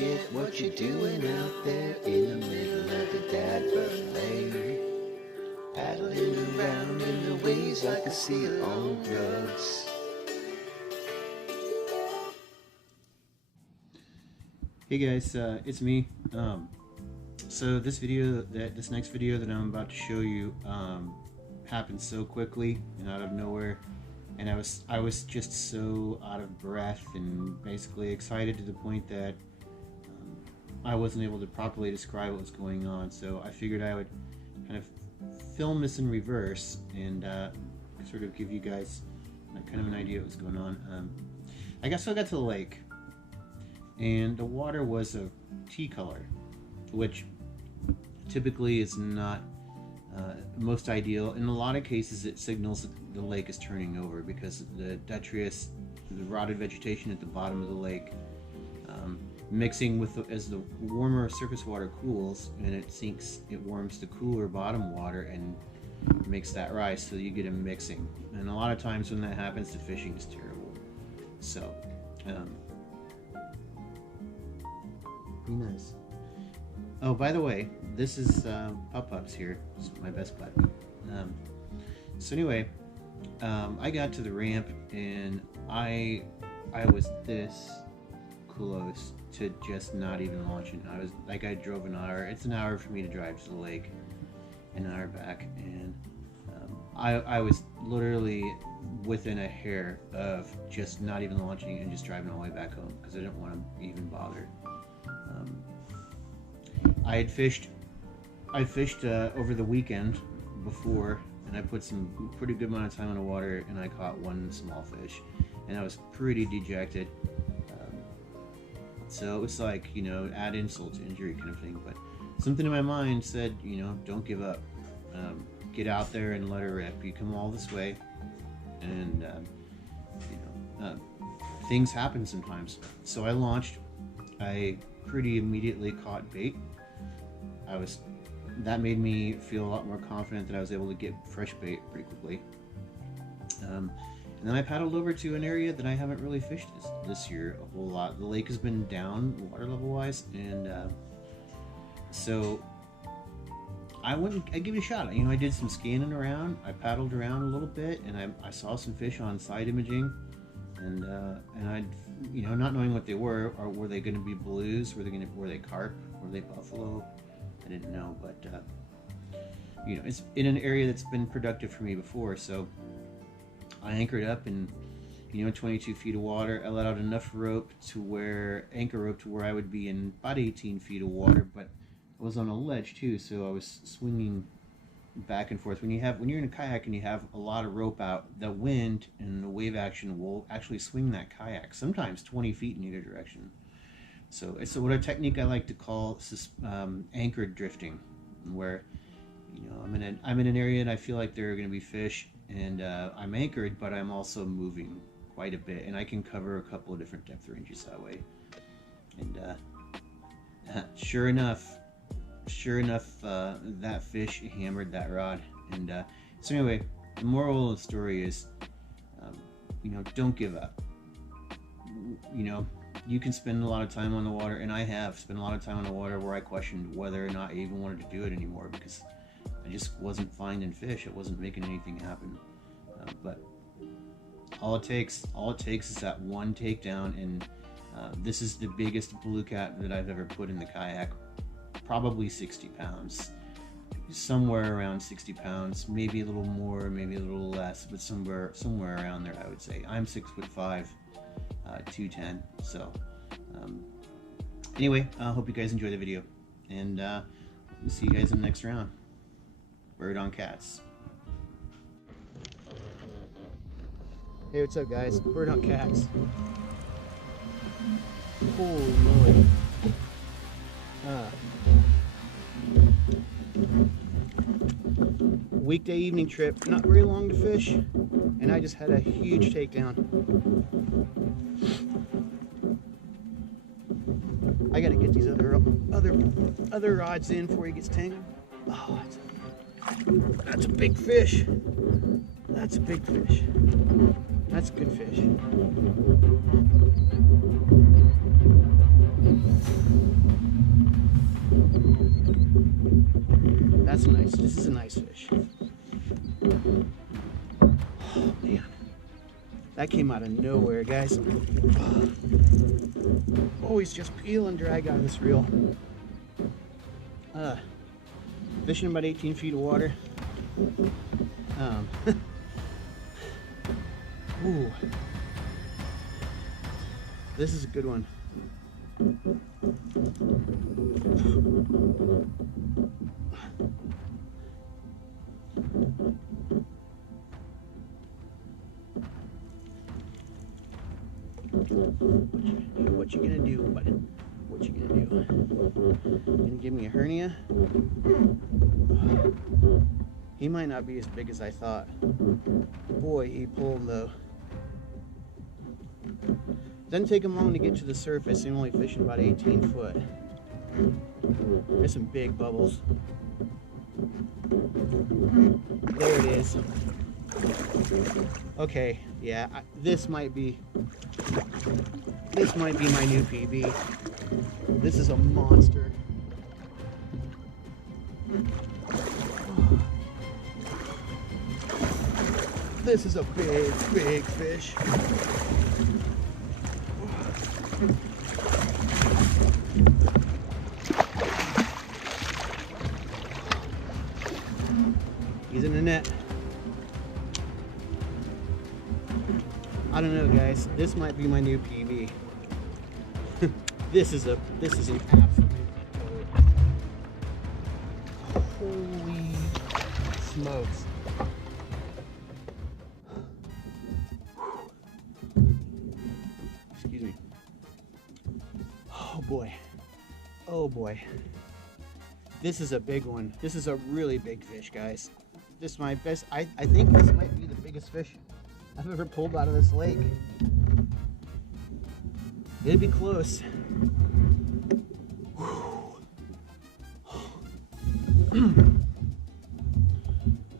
shit, what you doing out there in the middle of the Dadburn Lake? Paddling around in the waves like a seal on drugs. Hey guys, it's me. So this next video that I'm about to show you happened so quickly and out of nowhere, and I was just so out of breath and basically excited to the point that I wasn't able to properly describe what was going on. So I figured I would kind of film this in reverse and sort of give you guys kind of an idea of what was going on. I got to the lake, and the water was a tea color, which typically is not most ideal. In a lot of cases, it signals that the lake is turning over because the detritus, the rotted vegetation at the bottom of the lake, mixing with as the warmer surface water cools and it sinks, it warms the cooler bottom water and makes that rise, so you get a mixing. And a lot of times when that happens, the fishing is terrible. So be nice. Oh, by the way, this is Pup-Pups here. This is my best bud. So anyway, I got to the ramp and I was this close to just not even launching. I drove an hour. It's an hour for me to drive to the lake, an hour back, and I was literally within a hair of just not even launching and just driving all the way back home because I didn't want to even bother. I fished over the weekend before, and I put some pretty good amount of time on the water, and I caught one small fish, and I was pretty dejected. So it was like, you know, add insult to injury kind of thing. But something in my mind said, you know, don't give up. Get out there and let her rip. You come all this way, and things happen sometimes. So I launched. I pretty immediately caught bait. That made me feel a lot more confident that I was able to get fresh bait pretty quickly. And then I paddled over to an area that I haven't really fished this year a whole lot. The lake has been down water level wise, and so I give it a shot. You know, I did some scanning around. I paddled around a little bit, and I saw some fish on side imaging, and I, you know, not knowing what they were, or were they going to be blues? Were they carp? Were they buffalo? I didn't know, but you know, it's in an area that's been productive for me before, so I anchored up in, you know, 22 feet of water. I let out enough anchor rope to where I would be in about 18 feet of water, but I was on a ledge too, so I was swinging back and forth. When you're in a kayak and you have a lot of rope out, the wind and the wave action will actually swing that kayak, sometimes 20 feet in either direction. So it's what a technique I like to call anchored drifting, where, you know, I'm in an area and I feel like there are going to be fish, and I'm anchored, but I'm also moving quite a bit, and I can cover a couple of different depth ranges that way. And sure enough, that fish hammered that rod. And so anyway, the moral of the story is, you know, don't give up. You know, you can spend a lot of time on the water, and I have spent a lot of time on the water where I questioned whether or not I even wanted to do it anymore because I just wasn't finding fish. It wasn't making anything happen. But all it takes is that one takedown, and this is the biggest blue cat that I've ever put in the kayak. Probably 60 pounds, somewhere around 60 pounds, maybe a little more, maybe a little less, but somewhere around there, I would say. I'm 6'5", 210. So anyway, I hope you guys enjoy the video, and we'll see you guys in the next round. Bird on cats. Hey, what's up, guys? Bird on cats. Holy moly. Weekday evening trip, not very long to fish, and I just had a huge takedown. I gotta get these other rods in before he gets tangled. Oh, that's a big fish. That's a big fish. That's a good fish. That's nice. This is a nice fish. Oh, man. That came out of nowhere, guys. Oh, he's just peeling drag on this reel. Fishing about 18 feet of water. Ooh. This is a good one. What you gonna do, buddy? What you gonna do? Gonna give me a hernia? He might not be as big as I thought. Boy, he pulled though. Doesn't take him long to get to the surface. I'm only fishing about 18 foot. There's some big bubbles. There it is. Okay, yeah, this might be my new PB. This is a monster. This is a big, big fish. He's in the net. I don't know, guys. This might be my new PB. This is an absolute toad. Holy smokes. Excuse me. Oh boy. Oh boy. This is a big one. This is a really big fish, guys. This is my best. I think this might be the biggest fish I've ever pulled out of this lake. It'd be close.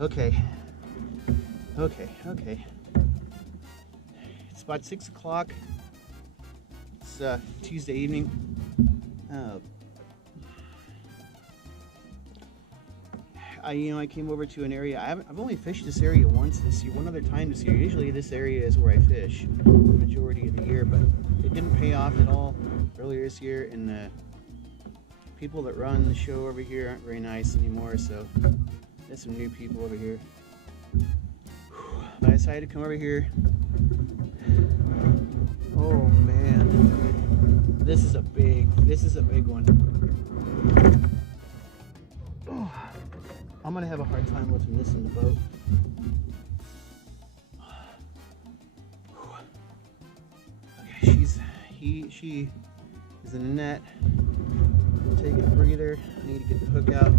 Okay. It's about 6 o'clock. It's Tuesday evening. I came over to an area. I've only fished this area once this year, one other time this year. Usually this area is where I fish the majority of the year, but it didn't pay off at all earlier this year, and the people that run the show over here aren't very nice anymore, so there's some new people over here. But I decided to come over here. Oh man, this is a big one. Oh, I'm gonna have a hard time lifting this in the boat. Okay, she is in the net. Taking a breather. I need to get the hook out.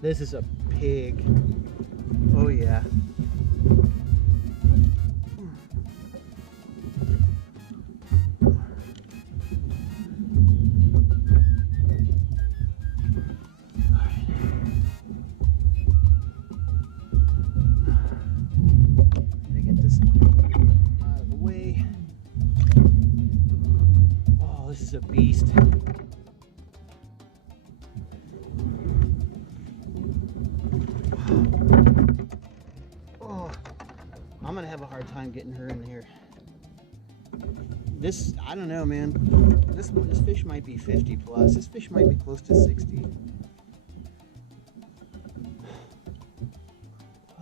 This is a pig. Oh yeah. Is a beast. Oh, I'm gonna have a hard time getting her in here. This, I don't know, man. This fish might be 50 plus. This fish might be close to 60.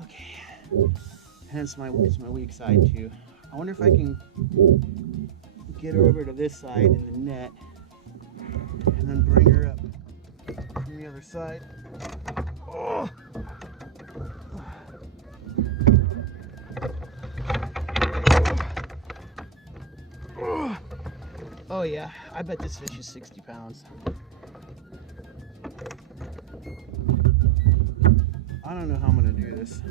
Okay, and it's my weak side too. I wonder if I can get her over to this side in the net and then bring her up from the other side. Oh, oh yeah, I bet this fish is 60 pounds. I don't know how I'm gonna do this.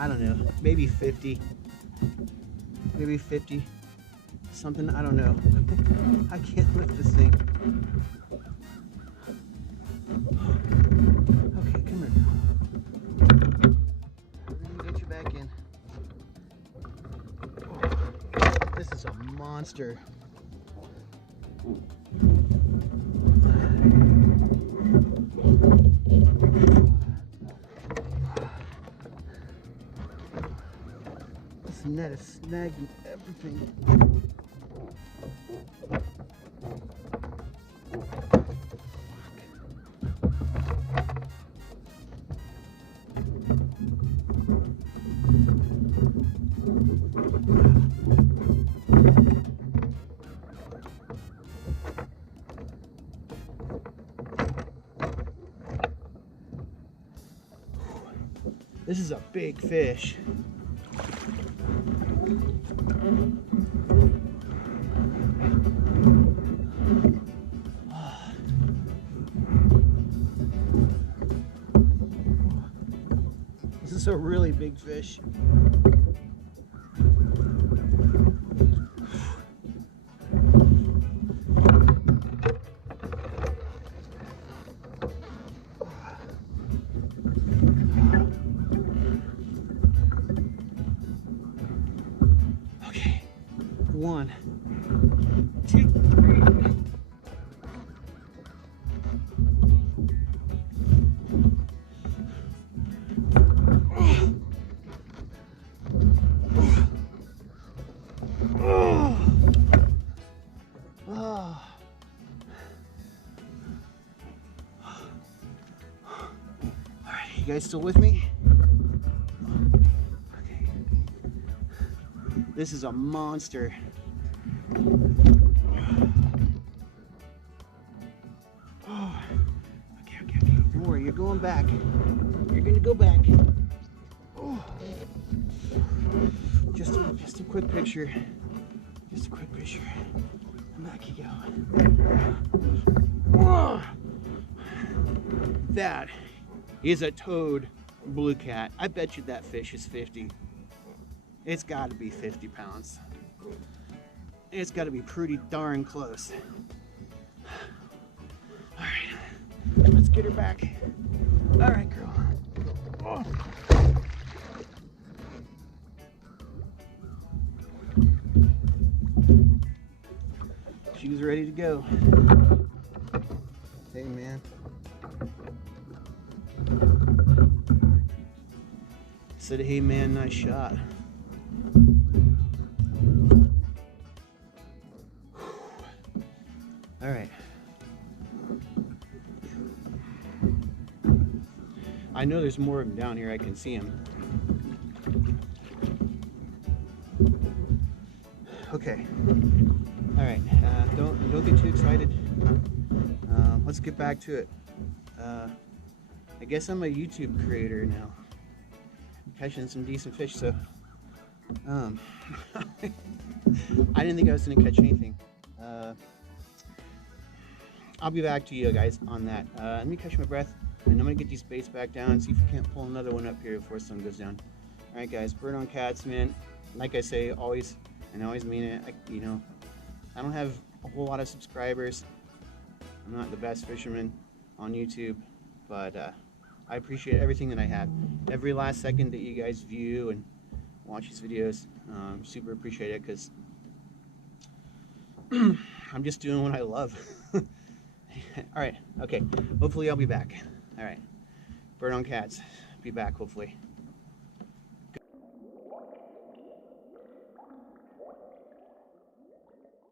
I don't know, maybe 50. maybe 50 something, I don't know. I can't lift this thing. Okay, come here, girl. Let me get you back in. Oh, this is a monster. This net is snagging everything. This is a big fish. This is a really big fish. Okay, 1, 2, 3. Alright, you guys still with me? Okay. This is a monster. Okay. Don't worry, you're going back. You're gonna go back. Oh. Just a quick picture. Just a quick picture. And back you go. Oh. That is a toad blue cat. I bet you that fish is 50. It's got to be 50 pounds. It's got to be pretty darn close. All right, let's get her back. All right, girl. Oh. She's ready to go. Hey, man. Said, hey, man, nice shot. All right. I know there's more of them down here. I can see them. Okay. All right. Don't get too excited. Let's get back to it. I guess I'm a YouTube creator now. I'm catching some decent fish, so I didn't think I was gonna catch anything. I'll be back to you guys on that. Let me catch my breath, and I'm gonna get these baits back down and see if we can't pull another one up here before the sun goes down. All right, guys, bird on cats, man. Like I say, always, and I always mean it. I don't have a whole lot of subscribers. I'm not the best fisherman on YouTube, but I appreciate everything that I have. Every last second that you guys view and watch these videos, super appreciate it, because I'm just doing what I love. All right, okay, hopefully I'll be back. All right, bird on cats, be back hopefully.